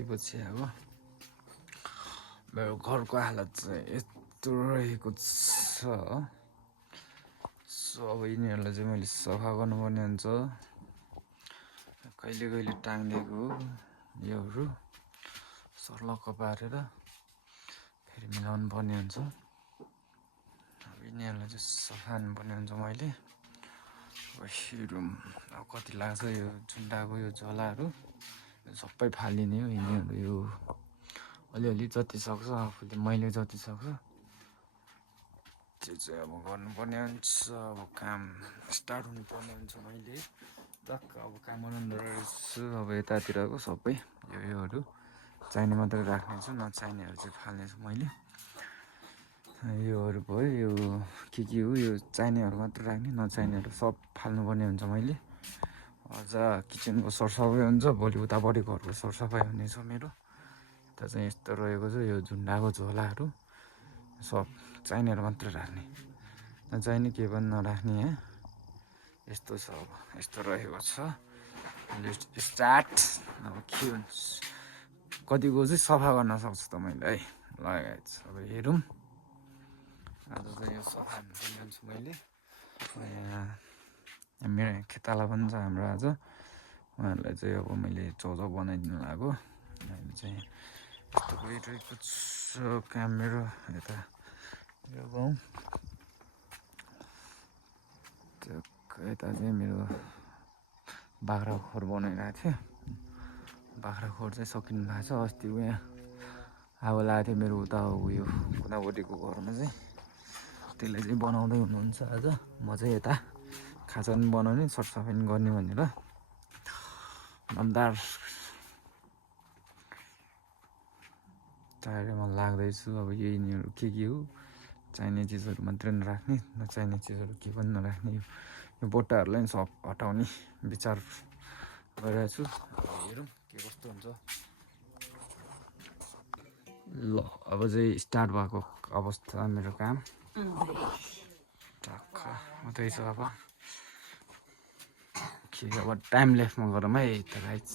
उठेपछि अब मेरो घरको हालत चाहिँ यस्तो रहेको छ। सो अब यिनीहरूलाई चाहिँ मैले सफा गर्नुपर्ने हुन्छ। कहिले कहिले टाङ्दिएको योहरू सर्लक्क पारेर फेरि मिलाउनु पर्ने हुन्छ। अब यिनीहरूलाई चाहिँ सफा हान्नुपर्ने हुन्छ मैले। रुम अब कति लाग्छ यो झुन्डाको यो झोलाहरू सबै फालिने हो। यिनीहरू यो अलिअलि जति सक्छ आफूले मैले जति सक्छ त्यो चाहिँ अब गर्नुपर्ने हुन्छ। अब काम स्टार्ट हुनुपर्ने हुन्छ। मैले टक्क अब काम बनाउँदो रहेछु। अब यतातिरको सबै योहरू चाहिने मात्रै राख्ने छु, नचाहिनेहरू चाहिँ फाल्नेछु मैले। योहरू भयो, यो के हो, यो चाहिनेहरू मात्र राख्ने, नचाहिनेहरू सब फाल्नुपर्ने हुन्छ मैले। अझ किचनको सरसफाइ हुन्छ, भोलि उतापट्टि घरको सरसफाइ हुनेछ मेरो। यता चाहिँ यस्तो रहेको छ यो झुन्डाको झोलाहरू सब चाहिनेहरू मात्र राख्ने, नचाहिने केही पनि नराख्ने। यस्तो छ, अब यस्तो रहेको छ लिस्ट स्टार्ट। अब के हुन्छ, कतिको चाहिँ सफा गर्न सक्छु त मैले है। लगाएछ अब हेरौँ। आज चाहिँ यो सफा हान्नुपर्ने हुन्छ मैले। मेरो खेताला पनि छ हाम्रो आज। उहाँहरूलाई चाहिँ अब मैले चौचौ बनाइदिनु लाग्यो। अहिले चाहिँ यस्तो भइरहेको छ काम मेरो। यता यो गाउँ यता चाहिँ मेरो बाख्रा खोर बनाइरहेको थियो। बाख्रा खोर चाहिँ सकिनु भएको छ। अस्ति उहाँ आगो लागेको थियो मेरो उता उयो कुनापट्टिको घरमा चाहिँ, त्यसलाई चाहिँ बनाउँदै हुनुहुन्छ आज। म चाहिँ यता खाजा पनि बनाउने, सरसफाइ पनि गर्ने भनेर दमदार टाढोमा लाग्दैछु। अब यिनीहरू के हो, चाहिने चिजहरू मात्रै नराख्ने, नचाहिने चिजहरू के पनि नराख्ने। यो बोटाहरूलाई पनि सब हटाउने विचार गरिरहेको छु। हेरौँ के कस्तो हुन्छ। ल अब चाहिँ स्टार्ट भएको अवस्था मेरो काम टक्क हुँदैछ। अब के अब टाइम लेफ्टमा गरौँ है त गाइज।